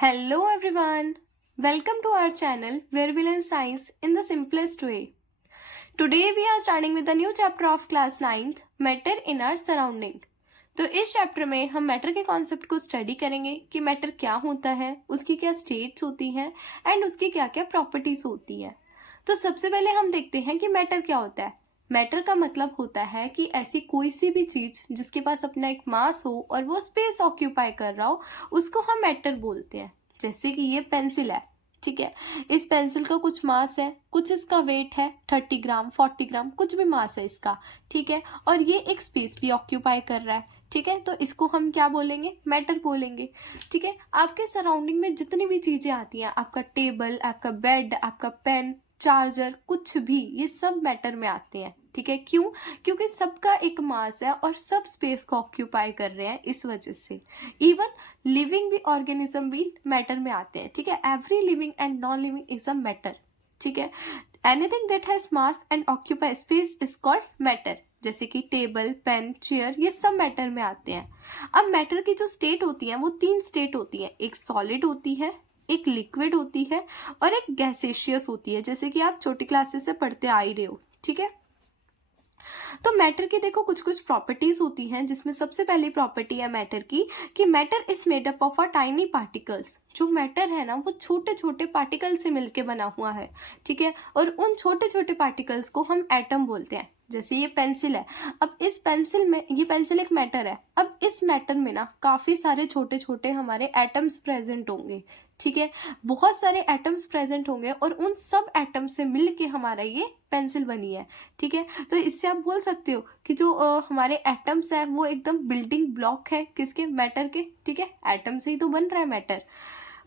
Hello everyone, welcome to our channel where we learn science in the simplest way. Today we are starting with a new chapter of class 9th, Matter in our surrounding. तो इस chapter में हम matter के concept को study करेंगे कि matter क्या होता है, उसकी क्या स्टेट्स होती हैं एंड उसकी क्या क्या प्रॉपर्टीज होती हैं। तो सबसे पहले हम देखते हैं कि मैटर क्या होता है। मैटर का मतलब होता है कि ऐसी कोई सी भी चीज जिसके पास अपना एक मास हो और वो स्पेस ऑक्यूपाई कर रहा हो, उसको हम मैटर बोलते हैं। जैसे कि ये पेंसिल है, ठीक है। इस पेंसिल का कुछ मास है, कुछ इसका वेट है 30 ग्राम 40 ग्राम, कुछ भी मास है इसका, ठीक है। और ये एक स्पेस भी ऑक्यूपाई कर रहा है, ठीक है। तो इसको हम क्या बोलेंगे? मैटर बोलेंगे, ठीक है। आपके सराउंडिंग में जितनी भी चीजें आती हैं, आपका टेबल, आपका बेड, आपका पेन, चार्जर, कुछ भी, ये सब मैटर में आते हैं, ठीक है। क्यों? क्योंकि सबका एक मास है और सब स्पेस को ऑक्यूपाई कर रहे हैं, इस वजह से। इवन लिविंग भी ऑर्गेनिज्म भी मैटर में आते हैं, ठीक है। Every living and non living is a matter, ठीक है। Anything that has mass and occupy space is called matter. जैसे कि टेबल, पेन, चेयर, ये सब मैटर में आते हैं। अब मैटर की जो स्टेट होती है वो 3 स्टेट होती है। एक सॉलिड होती है, एक लिक्विड होती है और एक गैसेशियस होती है, जैसे कि आप छोटी क्लासेस से पढ़ते आ ही रहे हो, ठीक है। तो मैटर की देखो कुछ कुछ प्रॉपर्टीज होती हैं, जिसमें सबसे पहली प्रॉपर्टी है मैटर की कि matter is made up of a tiny particles. जो मैटर है ना, वो छोटे छोटे पार्टिकल से मिलके बना हुआ है, ठीक है। और उन छोटे छोटे पार्टिकल्स को हम एटम बोलते हैं। जैसे ये पेंसिल है, अब इस पेंसिल में, ये पेंसिल एक मैटर है, अब इस मैटर में ना काफी सारे छोटे छोटे हमारे एटम्स प्रेजेंट होंगे, ठीक है। बहुत सारे एटम्स प्रेजेंट होंगे और उन सब एटम से मिलके हमारा ये पेंसिल बनी है, ठीक है। तो इससे आप बोल सकते हो कि जो हमारे एटम्स है वो एकदम बिल्डिंग ब्लॉक है किसके? मैटर के, ठीक है। एटम से ही तो बन रहा है मैटर।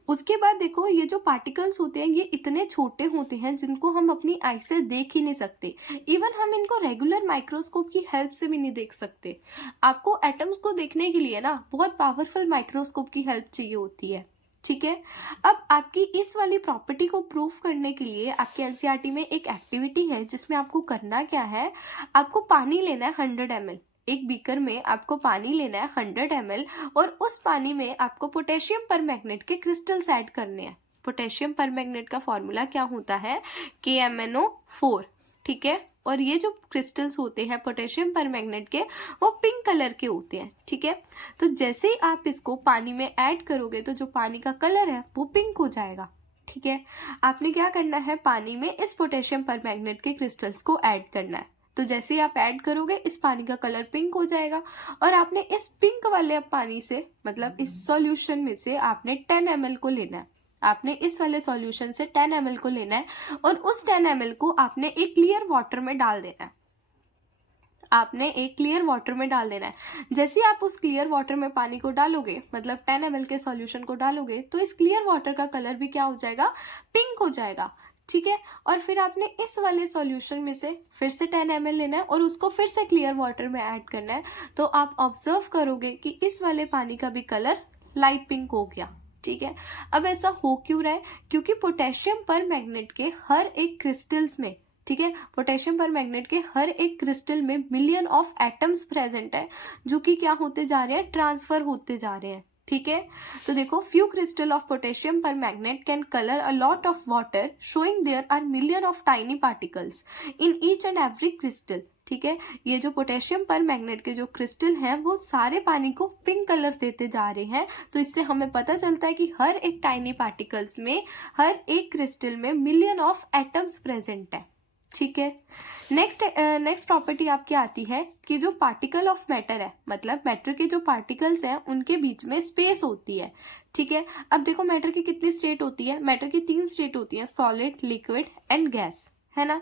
उसके बाद देखो, ये जो पार्टिकल्स होते हैं ये इतने छोटे होते हैं जिनको हम अपनी आई से देख ही नहीं सकते। इवन हम इनको रेगुलर माइक्रोस्कोप की हेल्प से भी नहीं देख सकते। आपको एटम्स को देखने के लिए ना बहुत पावरफुल माइक्रोस्कोप की हेल्प चाहिए होती है, ठीक है। अब आपकी इस वाली प्रॉपर्टी को प्रूव करने के लिए आपके एनसीईआरटी में एक एक्टिविटी है, जिसमें आपको करना क्या है, आपको पानी लेना है 100 ml। एक बीकर में आपको पानी लेना है 100 ml और उस पानी में आपको पोटेशियम परमैंगनेट के क्रिस्टल्स ऐड करने हैं। पोटेशियम परमैंगनेट का फॉर्मूला क्या होता है? KMnO4, ठीक है। और ये जो क्रिस्टल्स होते हैं पोटेशियम परमैंगनेट के, वो पिंक कलर के होते हैं, ठीक है। तो जैसे ही आप इसको पानी में ऐड करोगे तो जो पानी का कलर है वो पिंक हो जाएगा, ठीक है। आपने क्या करना है, पानी में इस पोटेशियम परमैंगनेट के क्रिस्टल्स को ऐड करना है। तो जैसे ही आप ऐड करोगे इस पानी का कलर पिंक हो जाएगा और आपने इस पिंक वाले पानी से, मतलब इस सॉल्यूशन में से आपने 10 ml को लेना है। आपने इस वाले सॉल्यूशन से 10 ml को लेना है और उस 10 ml को आपने एक क्लियर वाटर में डाल देना है। आपने एक क्लियर वाटर में डाल देना है। जैसे ही आप उस क्लियर वाटर में पानी को डालोगे, मतलब 10 ml के सॉल्यूशन को डालोगे, तो इस क्लियर वाटर का कलर भी क्या हो जाएगा? पिंक हो जाएगा, ठीक है। और फिर आपने इस वाले सॉल्यूशन में से फिर से 10 ml लेना है और उसको फिर से क्लियर वाटर में ऐड करना है। तो आप ऑब्जर्व करोगे कि इस वाले पानी का भी कलर लाइट पिंक हो गया, ठीक है। अब ऐसा हो क्यों रहा है? क्योंकि पोटेशियम परमैंगनेट के हर एक क्रिस्टल्स में, ठीक है, पोटेशियम परमैंगनेट के हर एक क्रिस्टल में मिलियन ऑफ एटम्स प्रेजेंट है, जो कि क्या होते जा रहे हैं? ट्रांसफर होते जा रहे हैं, ठीक है। तो देखो, few crystal of potassium permanganate can colour a lot of water, showing there are million of tiny particles in each and every crystal, ठीक है। ये जो पोटेशियम परमैंगनेट के जो क्रिस्टल हैं वो सारे पानी को पिंक कलर देते जा रहे हैं। तो इससे हमें पता चलता है कि हर एक टाइनी पार्टिकल्स में, हर एक क्रिस्टल में मिलियन ऑफ एटम्स प्रेजेंट है, ठीक है। नेक्स्ट प्रॉपर्टी आपकी आती है कि जो पार्टिकल ऑफ मैटर है, मतलब मैटर के जो पार्टिकल्स हैं उनके बीच में स्पेस होती है, ठीक है। अब देखो, मैटर की कितनी स्टेट होती है? मैटर की 3 स्टेट होती है, सॉलिड, लिक्विड एंड गैस, है ना।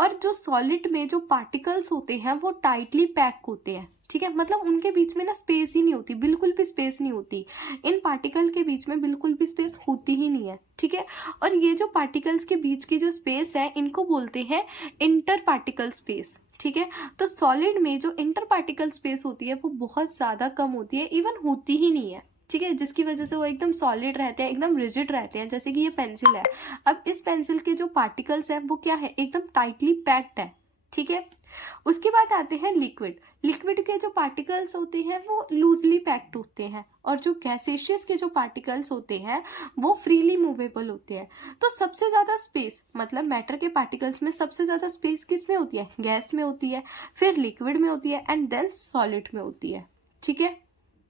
और जो सॉलिड में जो पार्टिकल्स होते हैं वो टाइटली पैक होते हैं, ठीक है। मतलब उनके बीच में ना स्पेस ही नहीं होती, बिल्कुल भी स्पेस नहीं होती। इन पार्टिकल के बीच में बिल्कुल भी स्पेस होती ही नहीं है, ठीक है। और ये जो पार्टिकल्स के बीच की जो स्पेस है, इनको बोलते हैं इंटर पार्टिकल स्पेस, ठीक है। तो सॉलिड में जो इंटर पार्टिकल स्पेस होती है वो बहुत ज्यादा कम होती है, इवन होती ही नहीं है, ठीक है। जिसकी वजह से वो एकदम सॉलिड रहते हैं, एकदम रिजिड रहते हैं। जैसे कि ये पेंसिल है, अब इस पेंसिल के जो पार्टिकल्स हैं वो क्या है? एकदम टाइटली पैक्ड है, ठीक है। उसके बाद आते हैं लिक्विड। लिक्विड के जो पार्टिकल्स होते हैं वो लूजली पैक्ड होते हैं, और जो गैसेशियस के जो पार्टिकल्स होते हैं वो फ्रीली मूवेबल होते हैं। तो सबसे ज़्यादा स्पेस, मतलब मैटर के पार्टिकल्स में सबसे ज़्यादा स्पेस किस में होती है? गैस में होती है, फिर लिक्विड में होती है, एंड देन सॉलिड में होती है। ठीक है,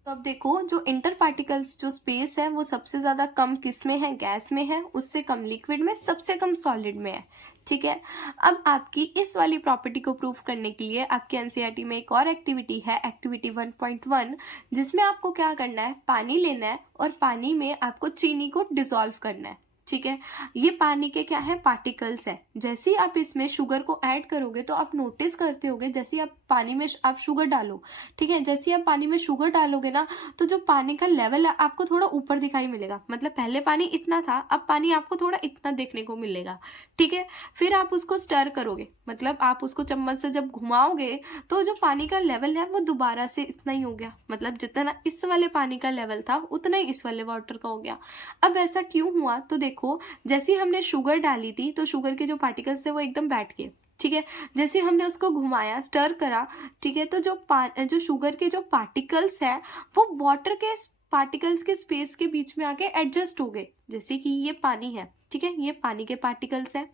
तो अब देखो जो इंटर पार्टिकल्स जो स्पेस है वो सबसे ज़्यादा कम किस में है? गैस में है, उससे कम लिक्विड में, सबसे कम सॉलिड में है। ठीक है, अब आपकी इस वाली प्रॉपर्टी को प्रूव करने के लिए आपके एनसीईआरटी में एक और एक्टिविटी है, एक्टिविटी 1.1, जिसमें आपको क्या करना है? पानी लेना है और पानी में आपको चीनी को डिसॉल्व करना है। ठीक है, ये पानी के क्या है? पार्टिकल्स है। जैसे ही आप इसमें शुगर को ऐड करोगे तो आप नोटिस करते होगे, जैसे ही आप पानी में आप शुगर डालो, ठीक है, जैसे ही आप पानी में शुगर डालोगे ना, तो जो पानी का लेवल है आपको थोड़ा ऊपर दिखाई मिलेगा। मतलब पहले पानी इतना था, अब पानी आपको थोड़ा इतना देखने को मिलेगा। ठीक है, फिर आप उसको स्टर करोगे, मतलब आप उसको चम्मच से जब घुमाओगे तो जो पानी का लेवल है वो दोबारा से इतना ही हो गया। मतलब जितना इस वाले पानी का लेवल था उतना ही इस वाले वाटर का हो गया। अब ऐसा क्यों हुआ? तो देखो, जैसे हमने शुगर डाली थी तो शुगर के जो पार्टिकल्स थे वो एकदम बैठ गए। ठीक है, जैसे हमने उसको घुमाया, स्टर करा, ठीक है, तो जो शुगर के जो पार्टिकल्स है वो वाटर के पार्टिकल्स के स्पेस के बीच में आके एडजस्ट हो गए। जैसे कि ये पानी है, ठीक है, ये पानी के पार्टिकल्स है।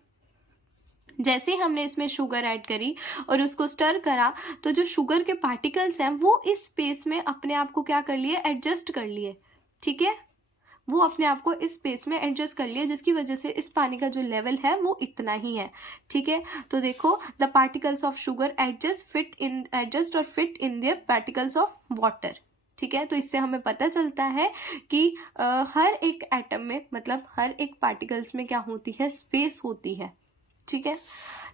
जैसे हमने इसमें शुगर ऐड करी और उसको स्टर करा, तो जो शुगर के पार्टिकल्स हैं वो इस स्पेस में अपने आप को क्या कर लिए? एडजस्ट कर लिए। ठीक है, वो अपने आप को इस स्पेस में एडजस्ट कर लिया, जिसकी वजह से इस पानी का जो लेवल है वो इतना ही है। ठीक है, तो देखो, the particles of sugar adjust और fit in the particles of water. ठीक है, तो इससे हमें पता चलता है कि हर एक एटम में, मतलब हर एक पार्टिकल्स में क्या होती है? स्पेस होती है। ठीक है,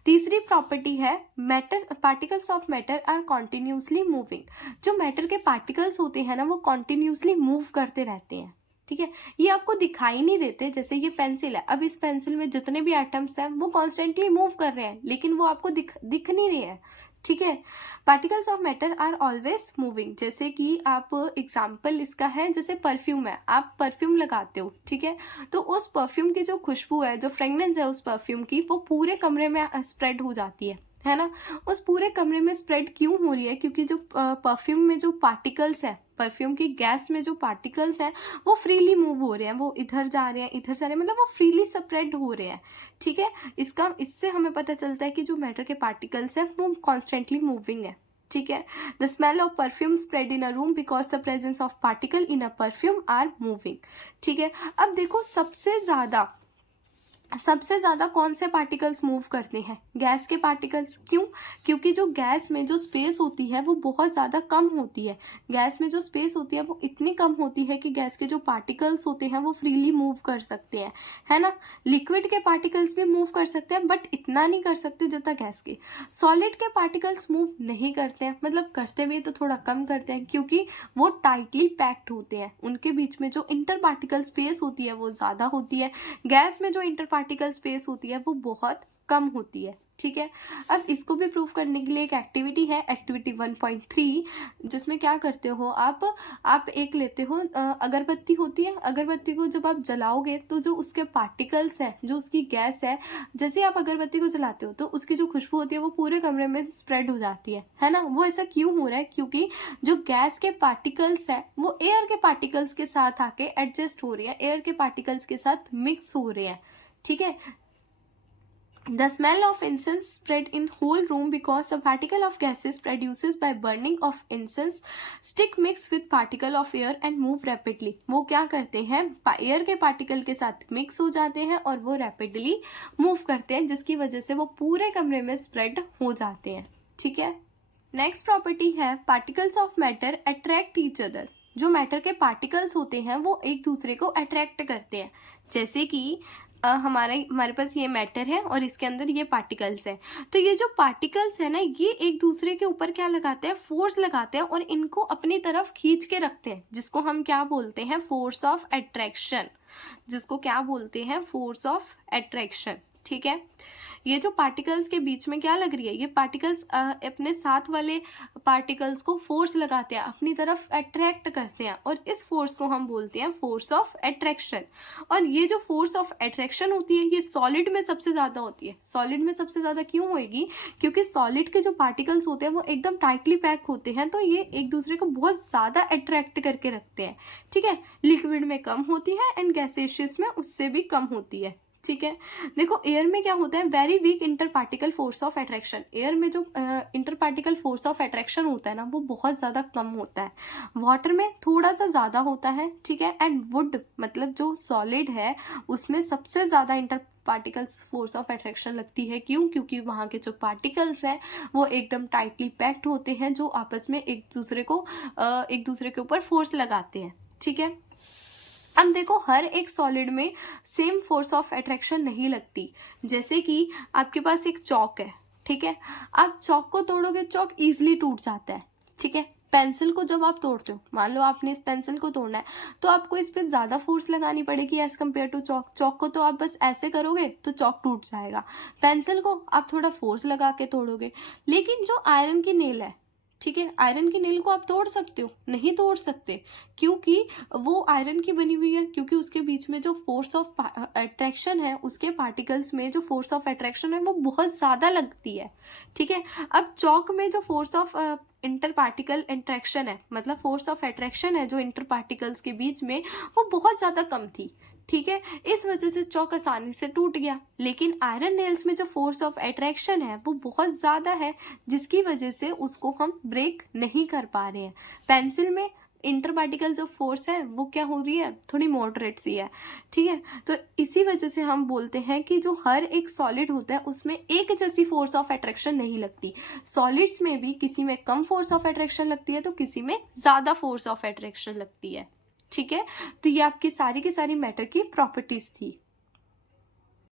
तीसरी प्रॉपर्टी है matter, particles of matter are continuously moving. जो मैटर के पार्टिकल्स होते हैं ना वो कॉन्टिन्यूसली मूव करते रहते हैं। ठीक है, ये आपको दिखाई नहीं देते। जैसे ये पेंसिल है, अब इस पेंसिल में जितने भी एटम्स हैं वो कॉन्स्टेंटली मूव कर रहे हैं, लेकिन वो आपको दिख नहीं रहे हैं। ठीक है, particles of matter are always moving. जैसे कि आप एग्जाम्पल इसका है, जैसे परफ्यूम है, आप परफ्यूम लगाते हो, ठीक है, तो उस परफ्यूम की जो खुशबू है, जो फ्रेगनेंस है उस परफ्यूम की, वो पूरे कमरे में स्प्रेड हो जाती है ना। उस पूरे कमरे में स्प्रेड क्यों हो रही है? क्योंकि जो परफ्यूम में जो पार्टिकल्स है, परफ्यूम की गैस में जो पार्टिकल्स हैं वो फ्रीली मूव हो रहे हैं, वो इधर जा रहे हैं, इधर जा रहे हैं, मतलब वो फ्रीली स्प्रेड हो रहे हैं। ठीक है, इससे हमें पता चलता है कि जो मैटर के पार्टिकल्स हैं वो कॉन्स्टेंटली मूविंग है। ठीक है, the smell of perfume spread in a room because the presence of particle in a perfume are moving. ठीक है, अब देखो सबसे ज़्यादा कौन से पार्टिकल्स मूव करते हैं? गैस के पार्टिकल्स। क्यों? क्योंकि जो गैस में जो स्पेस होती है वो बहुत ज़्यादा कम होती है। गैस में जो स्पेस होती है वो इतनी कम होती है कि गैस के जो पार्टिकल्स होते हैं वो फ्रीली मूव कर सकते हैं, है ना। लिक्विड के पार्टिकल्स भी मूव कर सकते हैं, बट इतना नहीं कर सकते जितना गैस के। सॉलिड के पार्टिकल्स मूव नहीं करते हैं, मतलब करते भी तो थोड़ा कम करते हैं, क्योंकि वो टाइटली पैक्ड होते हैं। उनके बीच में जो इंटर पार्टिकल स्पेस होती है वो ज़्यादा होती है। गैस में जो इंटर पार्टिकल स्पेस होती है वो बहुत कम होती है। ठीक है, अब इसको भी प्रूव करने के लिए एक एक्टिविटी है, एक्टिविटी 1.3, जिसमें क्या करते हो आप एक लेते हो, अगरबत्ती होती है, अगरबत्ती को जब आप जलाओगे तो जो उसके पार्टिकल्स है, जो उसकी गैस है, जैसे आप अगरबत्ती को जलाते हो तो उसकी जो खुशबू होती है वो पूरे कमरे में स्प्रेड हो जाती है ना। वो ऐसा क्यों हो रहा है? क्योंकि जो गैस के पार्टिकल्स है वो एयर के पार्टिकल्स के साथ आके एडजस्ट हो रही है, एयर के पार्टिकल्स के साथ मिक्स हो रहे हैं। ठीक है, the smell of incense spread in whole room because the particle of gases produced by burning of incense stick mix with particle of air and move rapidly। वो क्या करते हैं? एयर के पार्टिकल के साथ मिक्स हो जाते हैं और वो रैपिडली मूव करते हैं, जिसकी वजह से वो पूरे कमरे में स्प्रेड हो जाते हैं। ठीक है, नेक्स्ट प्रॉपर्टी है particles of matter attract each other. जो मैटर के पार्टिकल्स होते हैं वो एक दूसरे को अट्रैक्ट करते हैं। जैसे कि हमारे पास ये मैटर है और इसके अंदर ये पार्टिकल्स है, तो ये जो पार्टिकल्स है ना ये एक दूसरे के ऊपर क्या लगाते हैं? फोर्स लगाते हैं और इनको अपनी तरफ खींच के रखते हैं, जिसको हम क्या बोलते हैं? Force of attraction. जिसको क्या बोलते हैं? Force of attraction. ठीक है। ये जो पार्टिकल्स के बीच में क्या लग रही है, ये पार्टिकल्स अपने साथ वाले पार्टिकल्स को फोर्स लगाते हैं, अपनी तरफ अट्रैक्ट करते हैं, और इस फोर्स को हम बोलते हैं फोर्स ऑफ अट्रैक्शन। और ये जो फोर्स ऑफ अट्रैक्शन होती है ये सॉलिड में सबसे ज़्यादा होती है। सॉलिड में सबसे ज़्यादा क्यों होगी, क्योंकि सॉलिड के जो पार्टिकल्स होते हैं वो एकदम टाइटली पैक होते हैं, तो ये एक दूसरे को बहुत ज़्यादा अट्रैक्ट करके रखते हैं, ठीक है। लिक्विड में कम होती है एंड गैसेशियस में उससे भी कम होती है, ठीक है। देखो एयर में क्या होता है, very weak inter particle force of attraction. Air में जो inter particle force of attraction होता है ना वो बहुत ज़्यादा कम होता है। वाटर में थोड़ा सा ज़्यादा होता है, ठीक है। एंड वुड मतलब जो सॉलिड है उसमें सबसे ज़्यादा inter particles force of attraction लगती है। क्यों, क्योंकि वहाँ के जो पार्टिकल्स हैं वो एकदम टाइटली पैक्ड होते हैं, जो आपस में एक दूसरे के ऊपर फोर्स लगाते हैं, ठीक है। अब देखो हर एक सॉलिड में सेम फोर्स ऑफ अट्रैक्शन नहीं लगती। जैसे कि आपके पास एक चौक है, ठीक है, आप चौक को तोड़ोगे, चौक इजीली टूट जाता है, ठीक है। पेंसिल को जब आप तोड़ते हो, मान लो आपने इस पेंसिल को तोड़ना है, तो आपको इस पे ज्यादा फोर्स लगानी पड़ेगी एज कम्पेयर टू चौक। चौक को तो आप बस ऐसे करोगे तो चौक टूट जाएगा, पेंसिल को आप थोड़ा फोर्स लगा के तोड़ोगे। लेकिन जो आयरन की नेल है, ठीक है, आयरन की नेल को आप तोड़ सकते हो, नहीं तोड़ सकते, क्योंकि वो आयरन की बनी हुई है, क्योंकि उसके बीच में जो फोर्स ऑफ अट्रैक्शन है, उसके पार्टिकल्स में जो फोर्स ऑफ अट्रैक्शन है वो बहुत ज़्यादा लगती है, ठीक है। अब चौक में जो force of inter particle interaction है, मतलब फोर्स ऑफ अट्रैक्शन है जो इंटर पार्टिकल्स के बीच में, वो बहुत ज़्यादा कम थी, ठीक है। इस वजह से चौक आसानी से टूट गया। लेकिन आयरन नेल्स में जो फोर्स ऑफ अट्रैक्शन है वो बहुत ज़्यादा है, जिसकी वजह से उसको हम ब्रेक नहीं कर पा रहे हैं। पेंसिल में इंटर पार्टिकल जो फोर्स है वो क्या हो रही है, थोड़ी मॉडरेट सी है, ठीक है। तो इसी वजह से हम बोलते हैं कि जो हर एक सॉलिड होता है उसमें एक जैसी फोर्स ऑफ अट्रैक्शन नहीं लगती। सॉलिड्स में भी किसी में कम फोर्स ऑफ अट्रैक्शन लगती है तो किसी में ज़्यादा फोर्स ऑफ अट्रैक्शन लगती है, ठीक है। तो ये आपकी सारी की सारी मैटर की प्रॉपर्टीज थी।